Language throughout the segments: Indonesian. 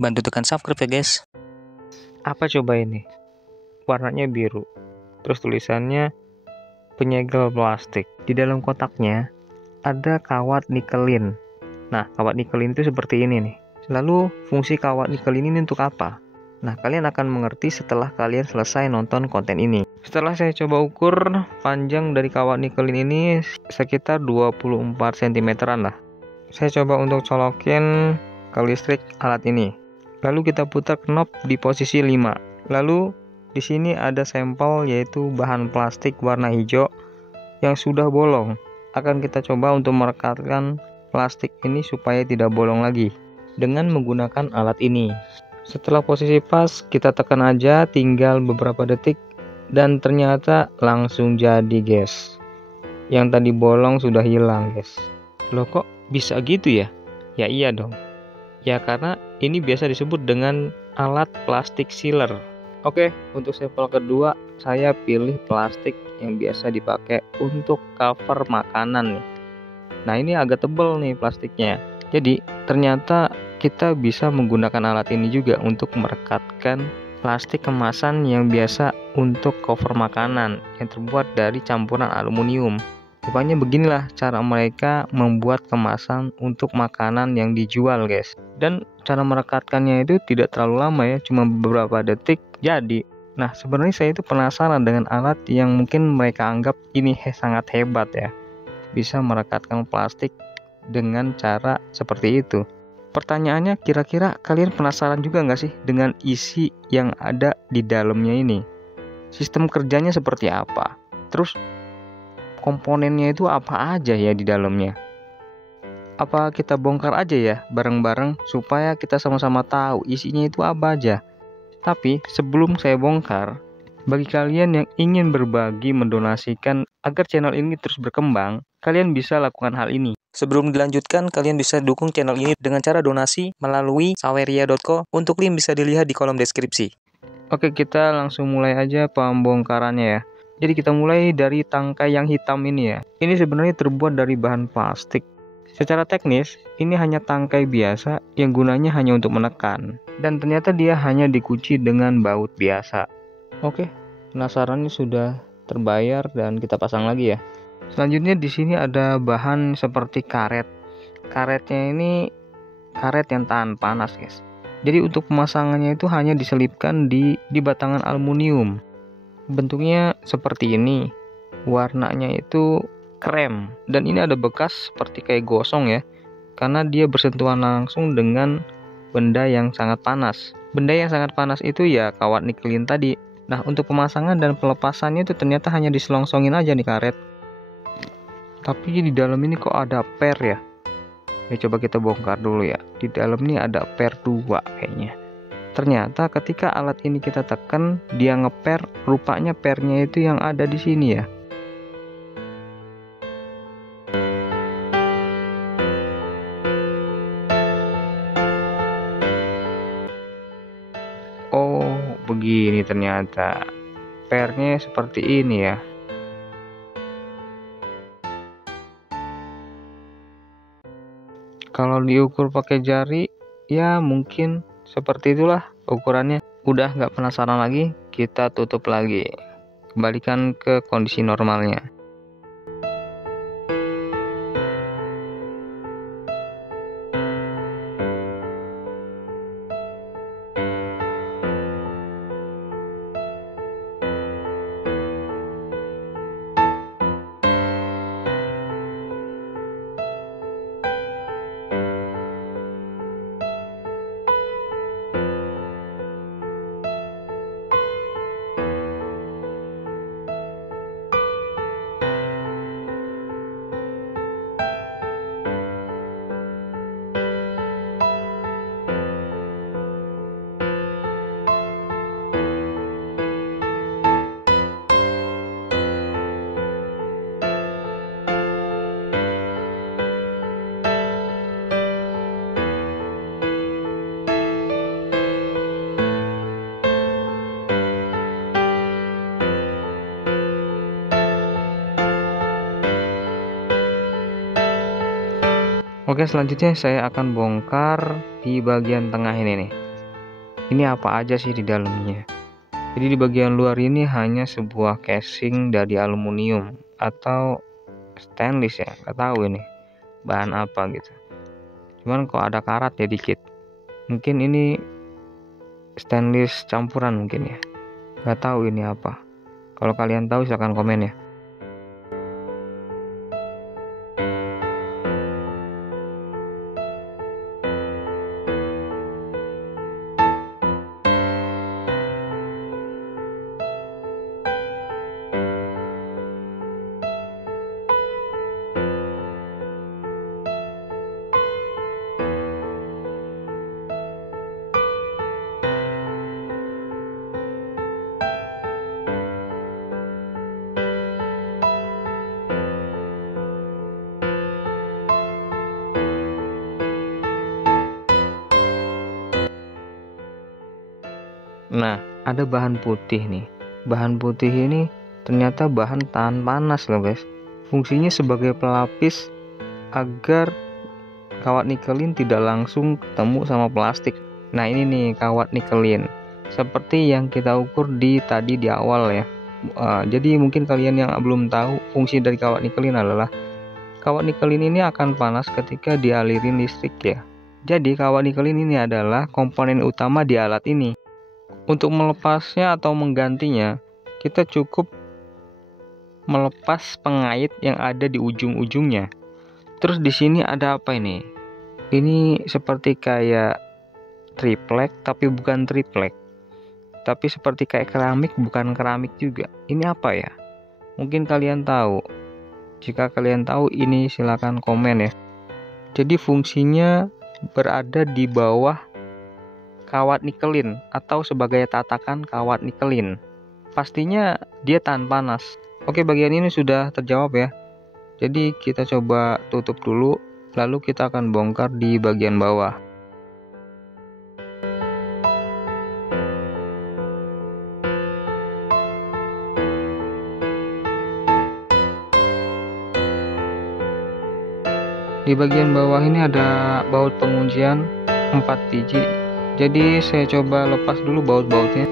bantu tekan subscribe ya guys. Apa coba ini? Warnanya biru. Terus tulisannya penyegel plastik. Di dalam kotaknya ada kawat nikelin. Nah, kawat nikelin itu seperti ini nih. Lalu fungsi kawat nikelin ini untuk apa? Nah, kalian akan mengerti setelah kalian selesai nonton konten ini. Setelah saya coba ukur, panjang dari kawat nikelin ini sekitar 24 cm-an lah. Saya coba untuk colokin ke listrik alat ini. Lalu kita putar knob di posisi 5. Lalu di sini ada sampel yaitu bahan plastik warna hijau yang sudah bolong. Akan kita coba untuk merekatkan plastik ini supaya tidak bolong lagi dengan menggunakan alat ini. Setelah posisi pas, kita tekan aja tinggal beberapa detik dan ternyata langsung jadi guys. Yang tadi bolong sudah hilang guys. Loh kok bisa gitu ya? Ya iya dong. Ya karena ini biasa disebut dengan alat plastik sealer. Oke, untuk sampel kedua saya pilih plastik yang biasa dipakai untuk cover makanan nih. Nah ini agak tebal nih plastiknya. Jadi ternyata kita bisa menggunakan alat ini juga untuk merekatkan plastik kemasan yang biasa untuk cover makanan yang terbuat dari campuran aluminium. Rupanya beginilah cara mereka membuat kemasan untuk makanan yang dijual guys. Dan cara merekatkannya itu tidak terlalu lama ya, cuma beberapa detik jadi. Nah sebenarnya saya itu penasaran dengan alat yang mungkin mereka anggap ini sangat hebat ya, bisa merekatkan plastik dengan cara seperti itu. Pertanyaannya, kira-kira kalian penasaran juga nggak sih dengan isi yang ada di dalamnya ini? Sistem kerjanya seperti apa? Terus komponennya itu apa aja ya di dalamnya? Apa kita bongkar aja ya bareng-bareng supaya kita sama-sama tahu isinya itu apa aja. Tapi sebelum saya bongkar, bagi kalian yang ingin berbagi mendonasikan agar channel ini terus berkembang, kalian bisa lakukan hal ini. Sebelum dilanjutkan, kalian bisa dukung channel ini dengan cara donasi melalui saweria.co. Untuk link bisa dilihat di kolom deskripsi. Oke, kita langsung mulai aja pembongkarannya ya. Jadi kita mulai dari tangkai yang hitam ini ya. Ini sebenarnya terbuat dari bahan plastik. Secara teknis, ini hanya tangkai biasa yang gunanya hanya untuk menekan. Dan ternyata dia hanya dikunci dengan baut biasa. Oke, penasarannya sudah terbayar dan kita pasang lagi ya. Selanjutnya di sini ada bahan seperti karet. Karetnya ini karet yang tahan panas guys. Jadi untuk pemasangannya itu hanya diselipkan di batangan aluminium. Bentuknya seperti ini, warnanya itu krem, dan ini ada bekas seperti kayak gosong ya, karena dia bersentuhan langsung dengan benda yang sangat panas. Benda yang sangat panas itu ya kawat nikelin tadi. Nah untuk pemasangan dan pelepasannya itu ternyata hanya diselongsongin aja nih karet. Tapi di dalam ini kok ada per ya? Ya coba kita bongkar dulu ya. Di dalam ini ada per 2 kayaknya. Ternyata ketika alat ini kita tekan, dia ngeper, rupanya pernya itu yang ada di sini ya. Oh, begini ternyata. Pernya seperti ini ya. Kalau diukur pakai jari, ya mungkin seperti itulah ukurannya. Udah nggak penasaran lagi, kita tutup lagi. Kembalikan ke kondisi normalnya. Oke, selanjutnya saya akan bongkar di bagian tengah ini nih. ini apa aja sih di dalamnya. Jadi di bagian luar ini hanya sebuah casing dari aluminium atau stainless ya, nggak tahu ini bahan apa gitu. Cuman kok ada karatnya dikit, mungkin ini stainless campuran mungkin ya, nggak tahu ini apa. Kalau kalian tahu silahkan komen ya. Nah, ada bahan putih nih. Bahan putih ini ternyata bahan tahan panas loh guys. Fungsinya sebagai pelapis agar kawat nikelin tidak langsung ketemu sama plastik. Nah, ini nih kawat nikelin. Seperti yang kita ukur tadi di awal ya. Jadi mungkin kalian yang belum tahu, fungsi dari kawat nikelin adalah kawat nikelin ini akan panas ketika dialirin listrik ya. Jadi kawat nikelin ini adalah komponen utama di alat ini. Untuk melepasnya atau menggantinya, kita cukup melepas pengait yang ada di ujung-ujungnya. Terus di sini ada apa ini? Ini seperti kayak triplek, tapi bukan triplek. Tapi seperti kayak keramik, bukan keramik juga. Ini apa ya? Mungkin kalian tahu. Jika kalian tahu ini silakan komen ya. Jadi fungsinya berada di bawah kawat nikelin atau sebagai tatakan kawat nikelin. Pastinya dia tahan panas. Oke, bagian ini sudah terjawab ya. Jadi kita coba tutup dulu, lalu kita akan bongkar di bagian bawah. Di bagian bawah ini ada baut penguncian 4 biji. Jadi saya coba lepas dulu baut-bautnya.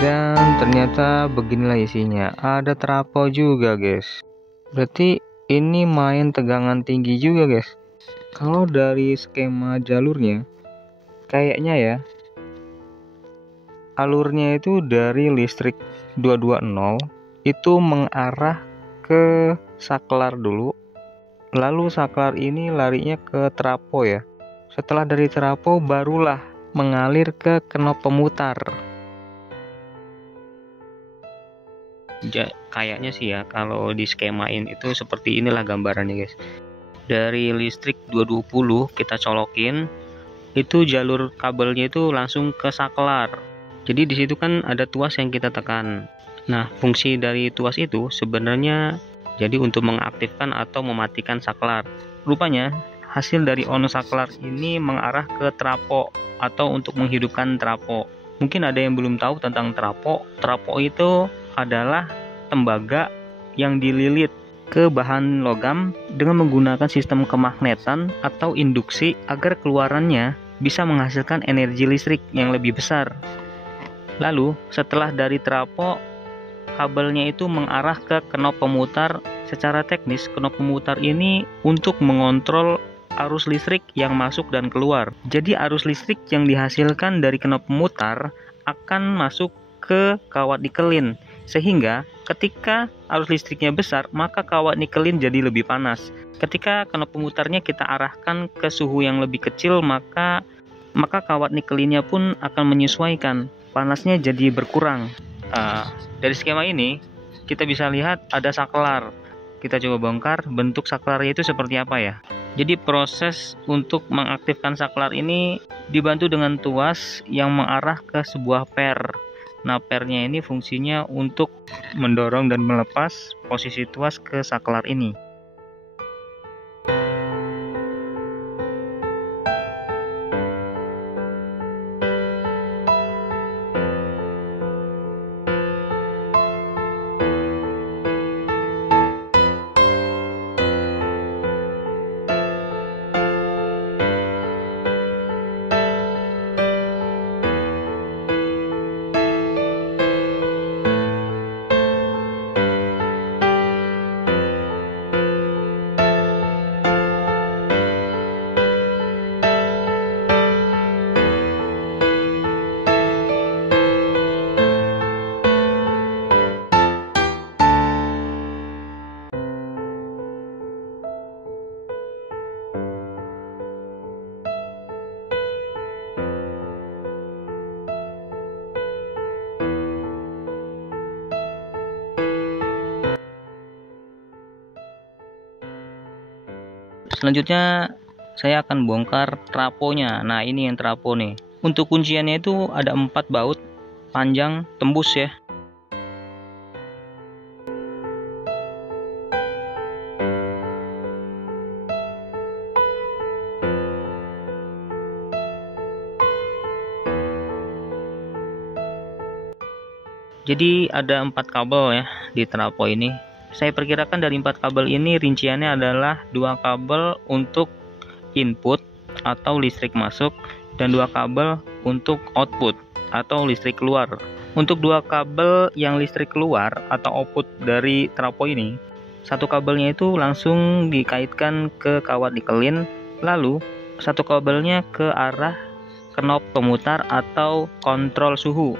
Dan ternyata beginilah isinya. Ada trafo juga guys. Berarti ini main tegangan tinggi juga guys. Kalau dari skema jalurnya, kayaknya ya, alurnya itu dari listrik 220 itu mengarah ke saklar dulu, lalu saklar ini larinya ke trafo ya. Setelah dari trafo barulah mengalir ke knop pemutar. Kayaknya sih ya, kalau di skemain itu seperti inilah gambarannya guys. Dari listrik 220 kita colokin, itu jalur kabelnya itu langsung ke saklar. Jadi di situ kan ada tuas yang kita tekan. Nah, fungsi dari tuas itu sebenarnya jadi untuk mengaktifkan atau mematikan saklar. Rupanya hasil dari on saklar ini mengarah ke trafo atau untuk menghidupkan trafo. Mungkin ada yang belum tahu tentang trafo. Trafo itu adalah tembaga yang dililit ke bahan logam dengan menggunakan sistem kemagnetan atau induksi agar keluarannya bisa menghasilkan energi listrik yang lebih besar. Lalu setelah dari trafo, kabelnya itu mengarah ke knop pemutar. Secara teknis, knop pemutar ini untuk mengontrol arus listrik yang masuk dan keluar. Jadi arus listrik yang dihasilkan dari knop pemutar akan masuk ke kawat nikelin, sehingga ketika arus listriknya besar, maka kawat nikelin jadi lebih panas. Ketika knop pemutarnya kita arahkan ke suhu yang lebih kecil, maka kawat nikelinnya pun akan menyesuaikan, panasnya jadi berkurang. Dari skema ini kita bisa lihat ada saklar. Kita coba bongkar bentuk saklarnya itu seperti apa ya. Jadi proses untuk mengaktifkan saklar ini dibantu dengan tuas yang mengarah ke sebuah per. Nah, pernya ini fungsinya untuk mendorong dan melepas posisi tuas ke saklar ini. Selanjutnya saya akan bongkar trafonya. Nah, ini yang trafo nih. Untuk kunciannya itu ada 4 baut panjang tembus ya. Jadi ada 4 kabel ya di trafo ini. Saya perkirakan dari 4 kabel ini rinciannya adalah 2 kabel untuk input atau listrik masuk dan 2 kabel untuk output atau listrik keluar. Untuk 2 kabel yang listrik keluar atau output dari trafo ini, satu kabelnya itu langsung dikaitkan ke kawat nikelin, lalu satu kabelnya ke arah knob pemutar atau kontrol suhu.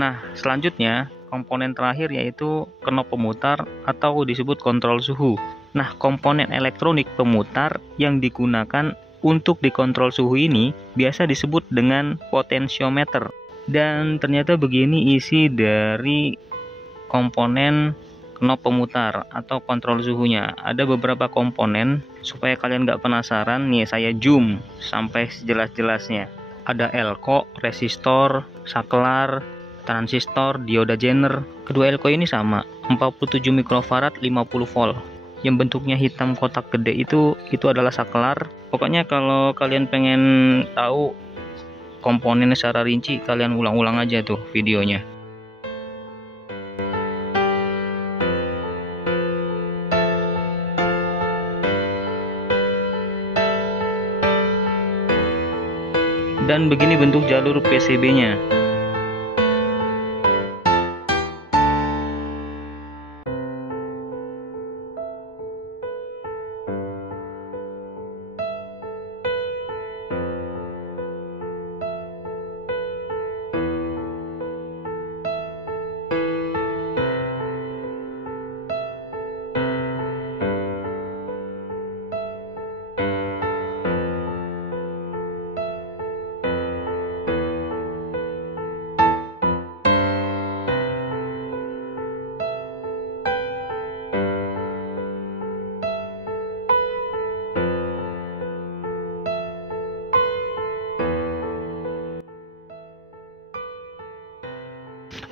Nah, selanjutnya komponen terakhir yaitu knob pemutar atau disebut kontrol suhu. Nah, komponen elektronik pemutar yang digunakan untuk dikontrol suhu ini biasa disebut dengan potensiometer. Dan ternyata begini isi dari komponen knob pemutar atau kontrol suhunya. Ada beberapa komponen, supaya kalian nggak penasaran nih, saya zoom sampai sejelas-jelasnya. Ada elko, resistor, saklar, transistor, dioda Zener. Kedua elko ini sama, 47 mikrofarad 50 volt. Yang bentuknya hitam kotak gede itu adalah saklar. Pokoknya kalau kalian pengen tahu komponennya secara rinci, kalian ulang-ulang aja tuh videonya. Dan begini bentuk jalur PCB-nya.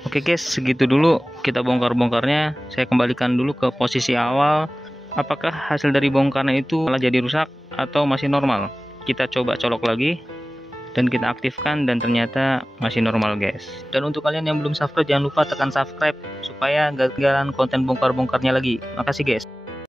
Oke guys, segitu dulu kita bongkar-bongkarnya. Saya kembalikan dulu ke posisi awal. Apakah hasil dari bongkaran itu malah jadi rusak atau masih normal? Kita coba colok lagi dan kita aktifkan, dan ternyata masih normal guys. Dan untuk kalian yang belum subscribe, jangan lupa tekan subscribe supaya nggak ketinggalan konten bongkar-bongkarnya lagi. Makasih guys.